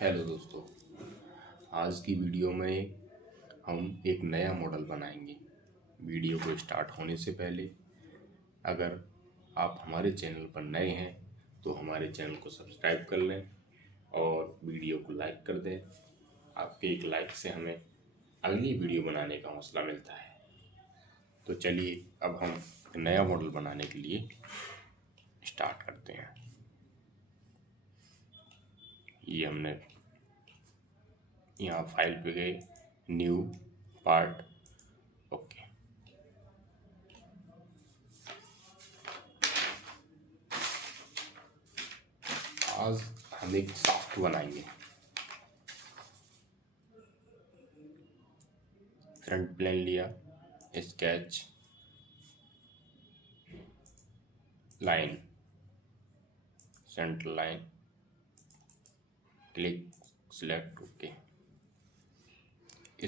Hello दोस्तों। आज की वीडियो में हम एक नया मॉडल बनाएंगे। वीडियो को स्टार्ट होने से पहले अगर आप हमारे चैनल पर नए हैं तो हमारे चैनल को सब्सक्राइब कर लें और वीडियो को लाइक कर दें। आपके एक लाइक से हमें अगली वीडियो बनाने का हौसला मिलता है। तो चलिए अब हम एक नया मॉडल बनाने के लिए स्टार्ट करते हैं। ये हमने यहाँ फाइल पे गए, न्यू पार्ट, ओके। आज हम एक सॉफ्ट बनाएंगे। फ्रंट प्लेन लिया, sketch, line, centre line, click, select, okay.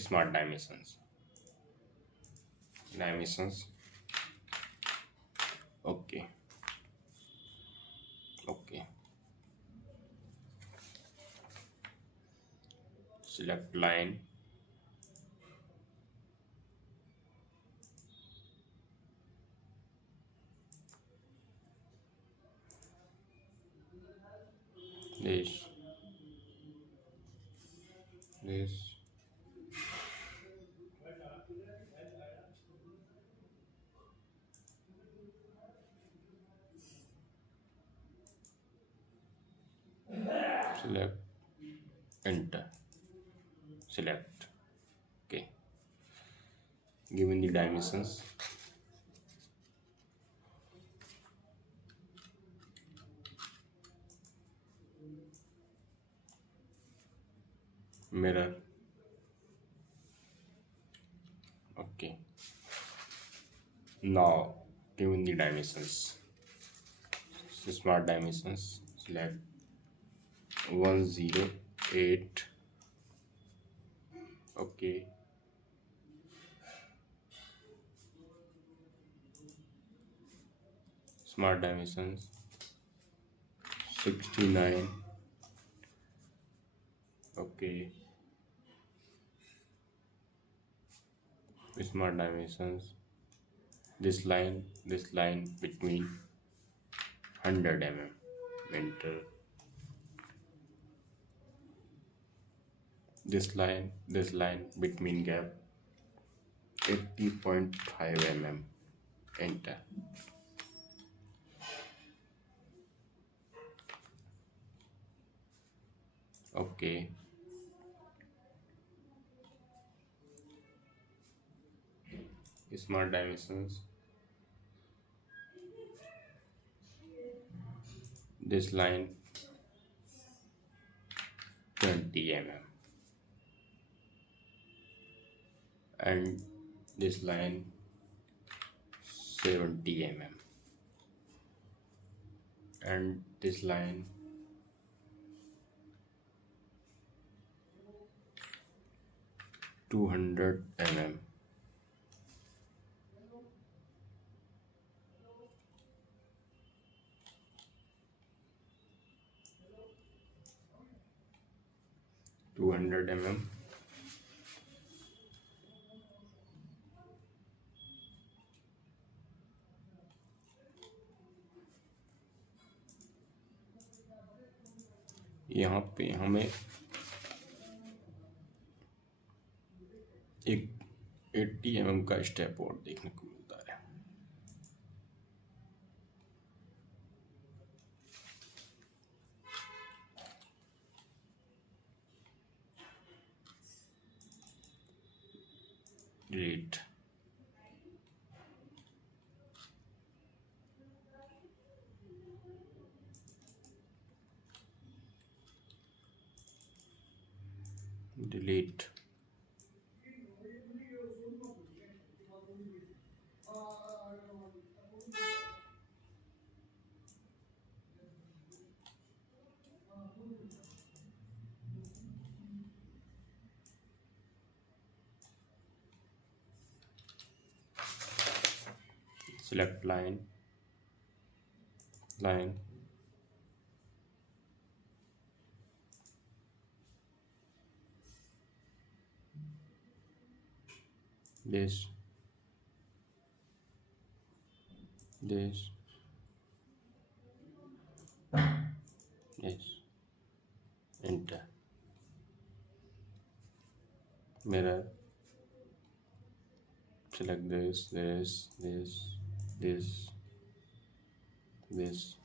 Smart dimensions, okay okay. Select line, this select, enter, select, okay. Given the dimensions, mirror, okay. Now given the dimensions, smart dimensions, select 108, okay. Smart dimensions 69, okay. Smart dimensions, this line between 100 mm, enter. This line between gap 80.5 mm, enter. Okay. Smart dimensions, this line 20 mm and this line 70 mm and this line 200 mm. यहाँ पे हमें एक 80 mm का step और देखने को मिलता है। Delete, delete, select line, this, this, this, enter. Mirror, select this, this.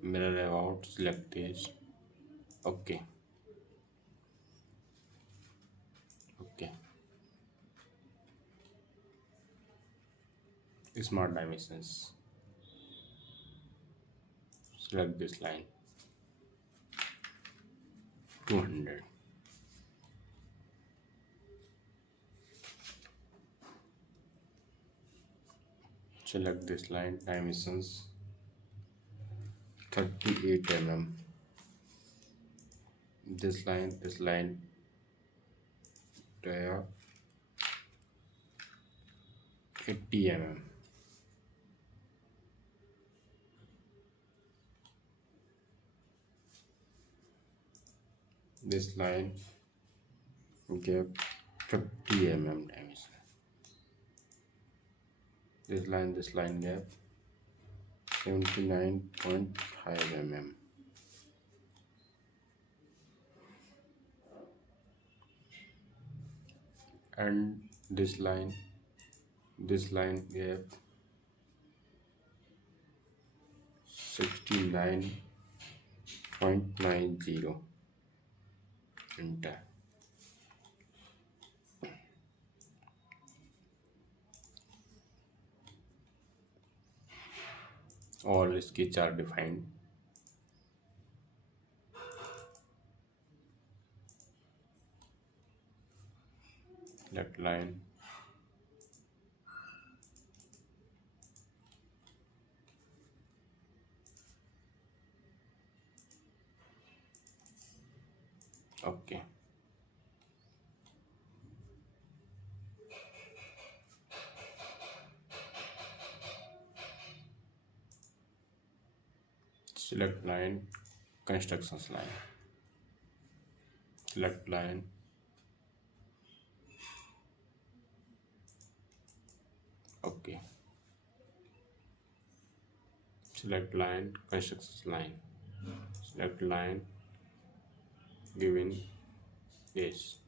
Mirror about, select this. Okay, okay. Smart dimensions. Select this line. 200. Select this line, dimensions 38 mm. This line, dia 80 mm. This line gap 50 mm dimension. This line gap 79.5 mm. And this line gap 69.90. Enter. All sketches are defined. Left line, okay. Select line, constructions line. Select line, okay. Select line, constructions line. Select line, given this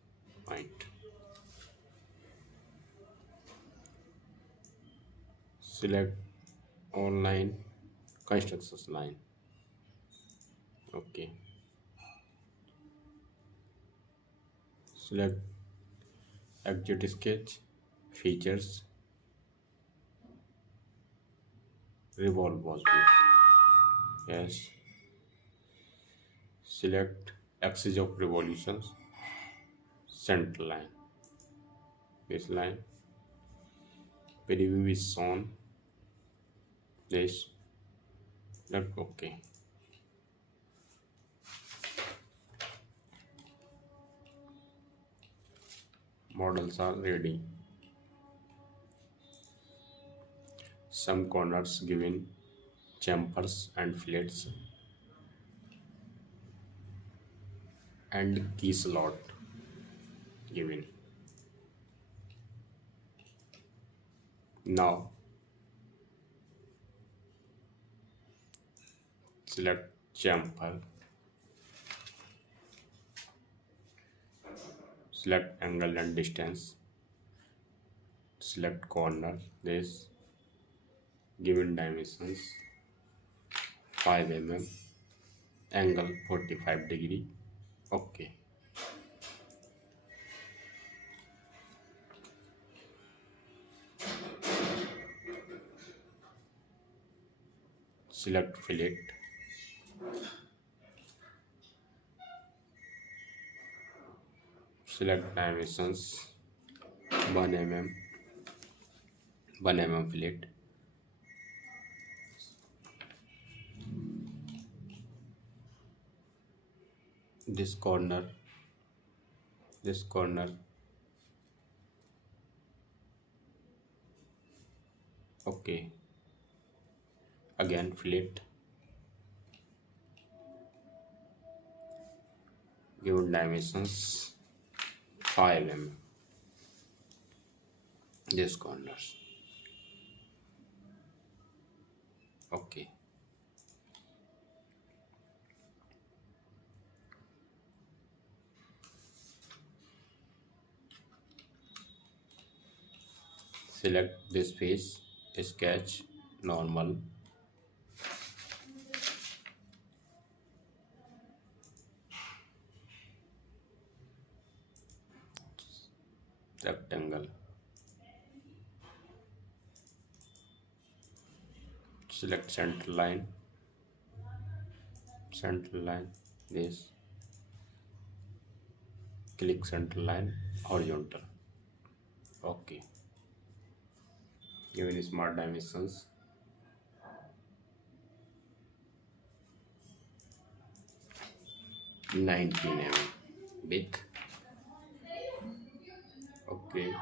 point. Select online constructions line. Okay. Select exit sketch, features, revolve was this. Yes. Select axis of revolutions, center line. This line. Preview is shown. This. Select OK. Models are ready. Some corners given, chambers and fillets, and key slot given. Now select chamfer, select angle and distance, select corner, this, given dimensions 5 mm, angle 45 degree, okay. Select fillet, select dimensions 1 mm, 1 mm fillet, this corner, okay. Again fillet, given dimensions 5 mm, these corners. Okay. Select this face, sketch, normal, rectangle. Select center line, this, click center line, horizontal. Okay. Given smart dimensions, 19 mm width. Okay.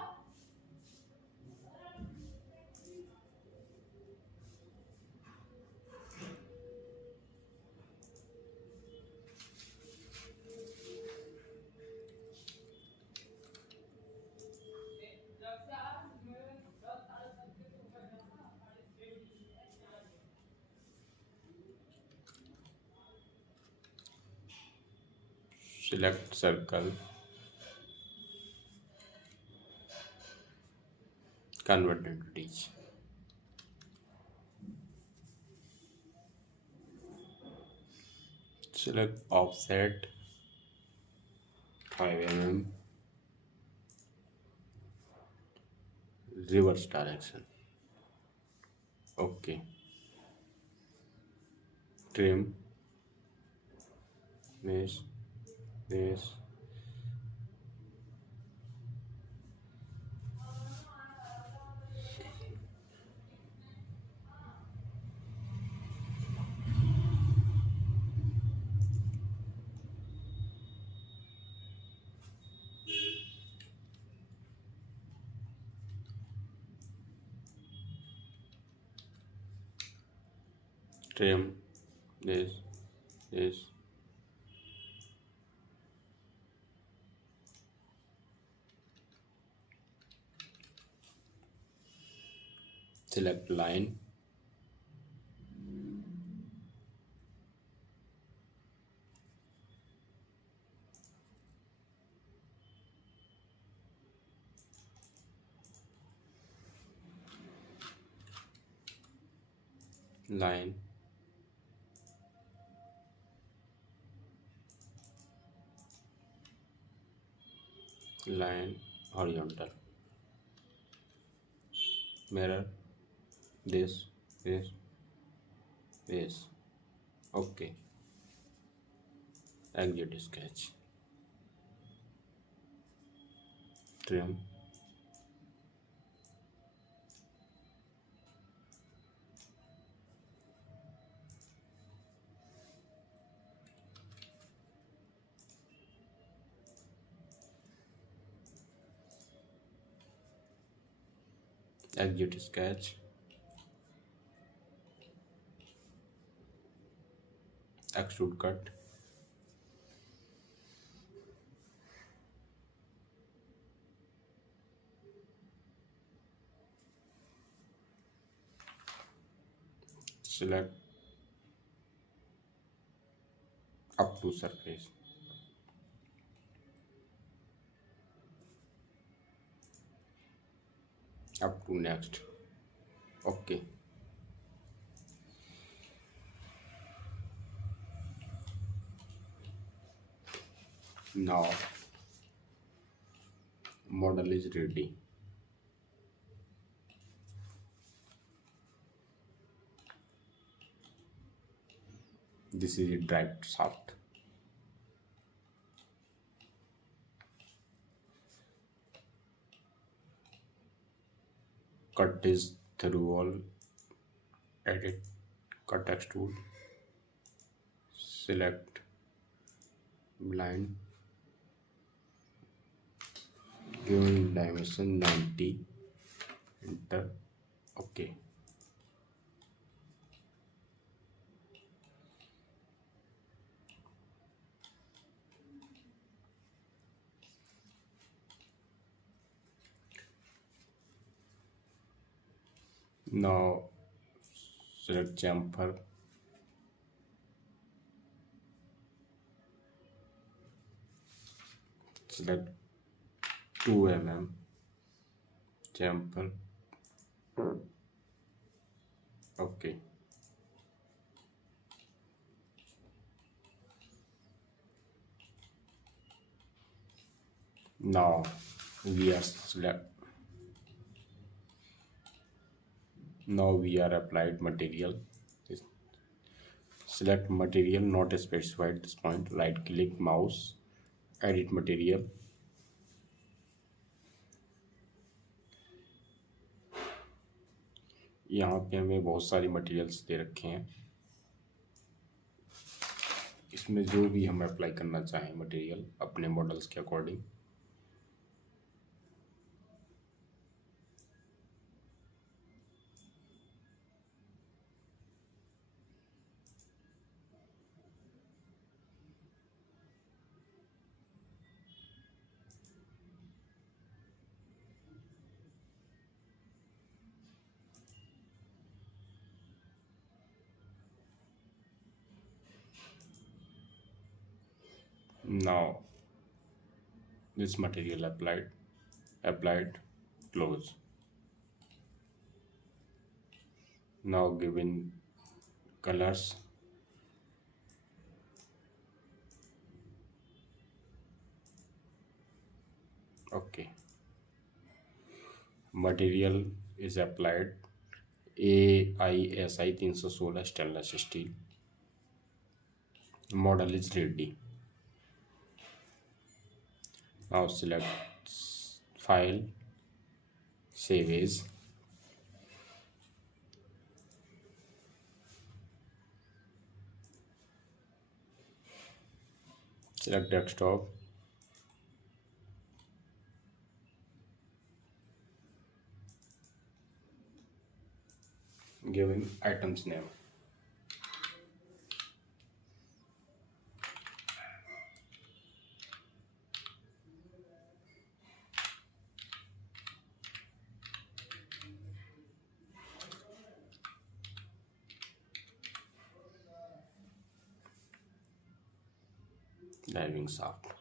Select circle, convert entities. Select offset 5 mm, reverse direction. Okay. Trim this, trim this, select line, line, line, horizontal, mirror this. Okay. Exit sketch, trim, exit sketch, extrude cut, select up to surface, up to next. Okay. Now model is ready. This is a drive shaft. Cut is through all, edit, cut extrude, select blind, given dimension 90, enter. Okay. Now select chamfer, select 2 mm chamfer. Okay. Now we are select. Now we are applied material. Select material not specified at this point. Right click mouse, edit material. यहाँ पे हमें बहुत सारी materials दे रखे हैं, इसमें जो भी हम अप्लाई करना चाहें मटेरियल अपने मॉडल्स के according. Now this material applied, close. Now given colors, okay. Material is applied, AISI 316 stainless steel. Model is ready. Now select file, save as. Select desktop. Given items name. Diving shaft.